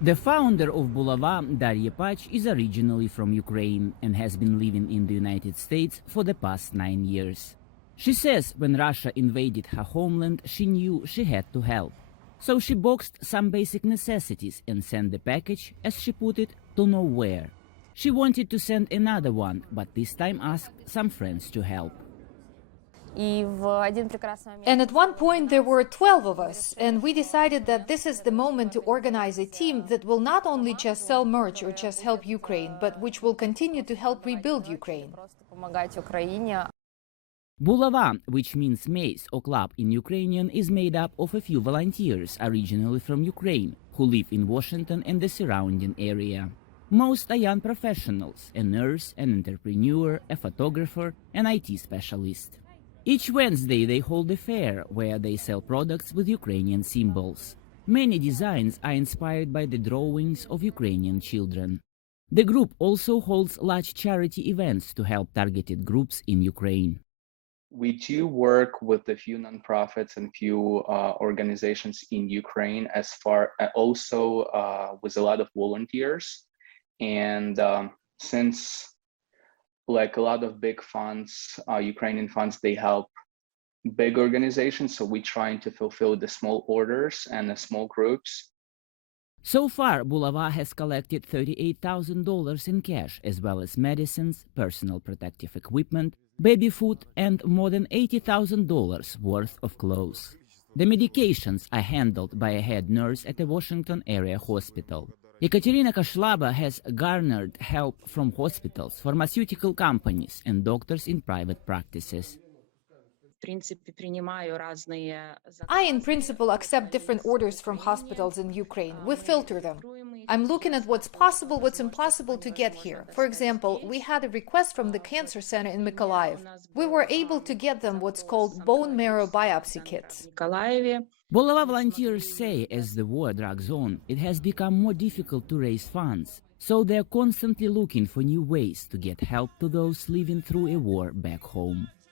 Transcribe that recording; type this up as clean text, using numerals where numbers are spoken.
The founder of Bulava, Darya Pach, is originally from Ukraine and has been living in the United States for the past 9 years. She says when Russia invaded her homeland, she knew she had to help. So she boxed some basic necessities and sent the package, as she put it, to nowhere. She wanted to send another one, but this time asked some friends to help. And at one point there were 12 of us, and we decided that this is the moment to organize a team that will not only just sell merch or just help Ukraine, but which will continue to help rebuild Ukraine. Bulava, which means maze or club in Ukrainian, is made up of a few volunteers originally from Ukraine who live in Washington and the surrounding area. Most are young professionals, a nurse, an entrepreneur, a photographer, an IT specialist. Each Wednesday they hold a fair where they sell products with Ukrainian symbols. Many designs are inspired by the drawings of Ukrainian children. The group also holds large charity events to help targeted groups in Ukraine. We do work with a few nonprofits and few organizations in Ukraine, also with a lot of volunteers. And since like a lot of big funds, Ukrainian funds, they help big organizations. So we're trying to fulfill the small orders and the small groups. So far, Bulava has collected $38,000 in cash, as well as medicines, personal protective equipment, baby food, and more than $80,000 worth of clothes. The medications are handled by a head nurse at a Washington area hospital. Ekaterina Kashlaba has garnered help from hospitals, pharmaceutical companies, and doctors in private practices. I, in principle, accept different orders from hospitals in Ukraine. We filter them. I'm looking at what's possible, what's impossible to get here. For example, we had a request from the cancer center in Mykolaiv. We were able to get them what's called bone marrow biopsy kits. Bulava volunteers say as the war drags on, it has become more difficult to raise funds, so they're constantly looking for new ways to get help to those living through a war back home.